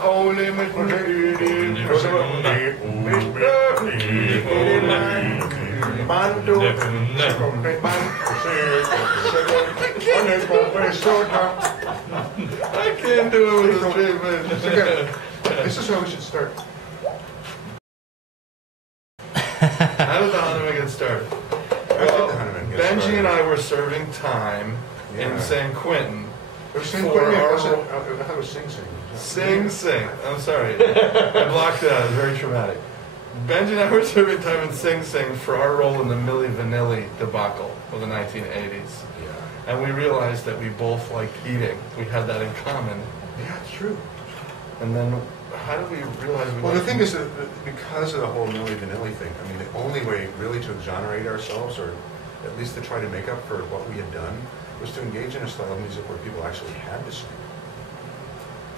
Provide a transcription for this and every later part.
Only I can't do it with a straight face. This is how we should start. How did the Hanumen get started? Well, Benjy and I were serving time in San Quentin. Sing Quentin, I thought it was Sing Sing. Sing. I'm sorry. I blocked it out. It was very traumatic. Benjy and I were serving time in Sing Sing for our role in the Milli Vanilli debacle of the 1980s. Yeah. And we realized that we both liked eating. We had that in common. Yeah, it's true. And then how did we realize we Well, the thing is that because of the whole Milli Vanilli thing, I mean, the only way really to exonerate ourselves, or at least to try to make up for what we had done, was to engage in a style of music where people actually had to sing.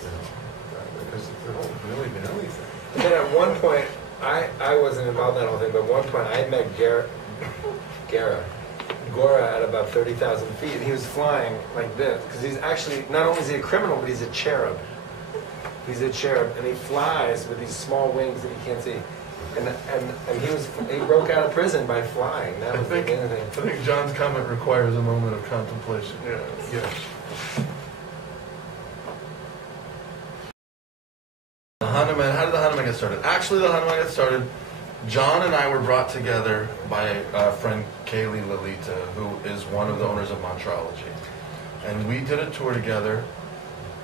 You know, because the whole Milli Vanilli thing. And then at one point, I wasn't involved in that whole thing, but at one point I met Gaura at about 30,000 feet, and he was flying like this, because he's actually, not only is he a criminal, but he's a cherub. He's a cherub, and he flies with these small wings that you can't see. And he broke out of prison by flying. That was the thing. I think John's comment requires a moment of contemplation. Yeah. Yes. The Hanumen, how did the Hanumen get started? Actually, the Hanumen got started, John and I were brought together by a friend, Kaylee Lalita, who is one of the owners of Mantrology. And we did a tour together,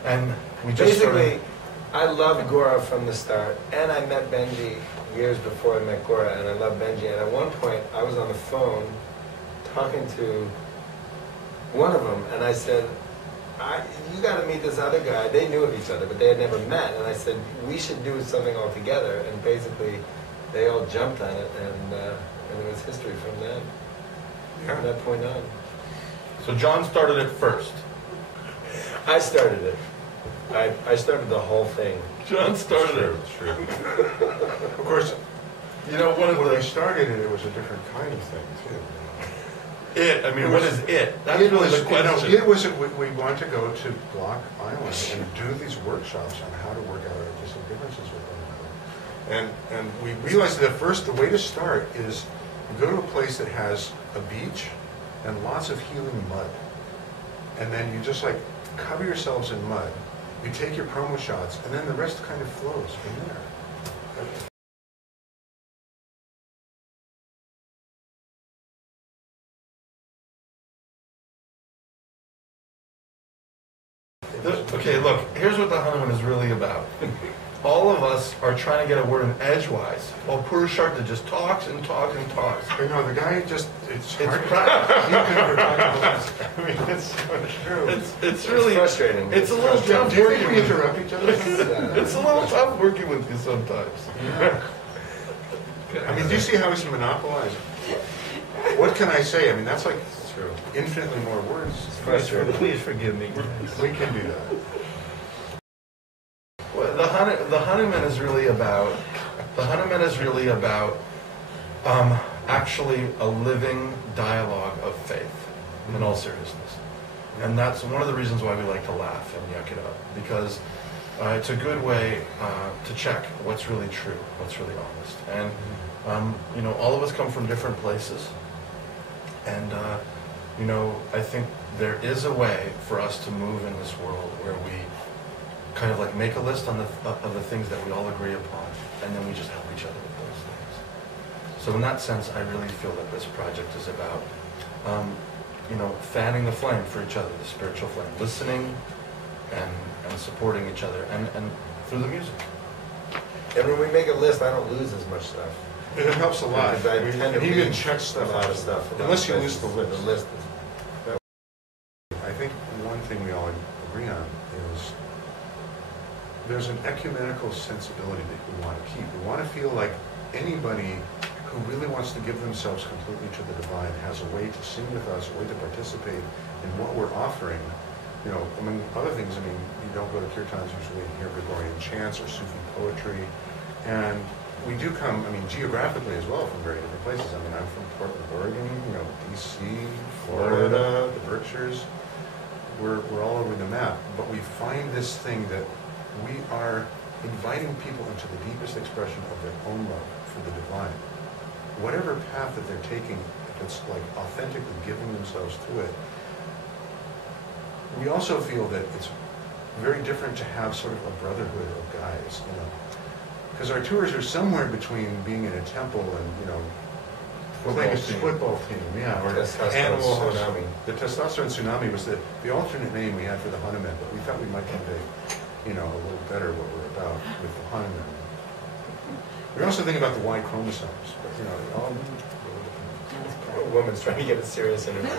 and we just basically, I loved Gaura from the start, and I met Benjy years before I met Gaura, and I loved Benjy. And at one point, I was on the phone talking to one of them, and I said, you got to meet this other guy. They knew of each other, but they had never met. And I said, we should do something all together. And basically, they all jumped on it, and it was history from then. Yeah. From that point on. So John started it first. I started it. I started the whole thing. John started it. True. Of course, You know, one of when the we started it was a different kind of thing too. what is it? That's It really was, the question. it was we wanted to go to Block Island and do these workshops on how to work out artistic differences with one another. And we realized that first the way to start is go to a place that has a beach and lots of healing mud. And then you just like cover yourselves in mud. You take your promo shots, and then the rest kind of flows from there. Okay, look, here's what the Hanuman is really about. All of us are trying to get a word in edgewise, while Purusartha just talks and talks and talks. You know, the guy just, it's hard. practice. He never talked about this. I mean, it's so true. It's really frustrating. It's a little tough Do you working think we with you. interrupt each other? It's a little tough working with you sometimes. I mean, do you see how he's monopolized? What can I say? I mean, that's like True. infinitely more words. Please forgive me. We can do that. Well, the Hanuman is really about actually a living dialogue of faith, in all seriousness. And that's one of the reasons why we like to laugh and yuck it up, because it's a good way to check what's really true, what's really honest. And you know, all of us come from different places, and you know, I think there is a way for us to move in this world where we kind of like make a list on of the things that we all agree upon, and then we just help each other with those things. So in that sense, I really feel that this project is about, you know, fanning the flame for each other, the spiritual flame, listening and supporting each other, and through the music. And when we make a list, I don't lose as much stuff. It helps a lot. Because I tend to He even leave checks stuff a lot out. of stuff. Unless you lose the list. The list is, I think one thing we all agree on is there's an ecumenical sensibility that we want to keep. We want to feel like anybody who really wants to give themselves completely to the divine has a way to sing with us, a way to participate in what we're offering. You know, among other things, I mean, you don't go to kirtans usually and hear Gregorian chants or Sufi poetry. And we do come, I mean, geographically as well, from very different places. I mean, I'm from Portland, Oregon, you know, DC, Florida, the Berkshires. We're all over the map. But we find this thing that we are inviting people into the deepest expression of their own love for the divine. Whatever path that they're taking, if it's like authentically giving themselves to it, we also feel that it's very different to have sort of a brotherhood of guys, you know. Because our tours are somewhere between being in a temple and, you know, playing a football team, yeah, or animal tsunami. The testosterone tsunami was the alternate name we had for the Hanumen, but we thought we might convey, you know, a little better what we're about with the Hanumen. We're also thinking about the Y chromosomes, but you know, all A woman's trying to get a serious interview.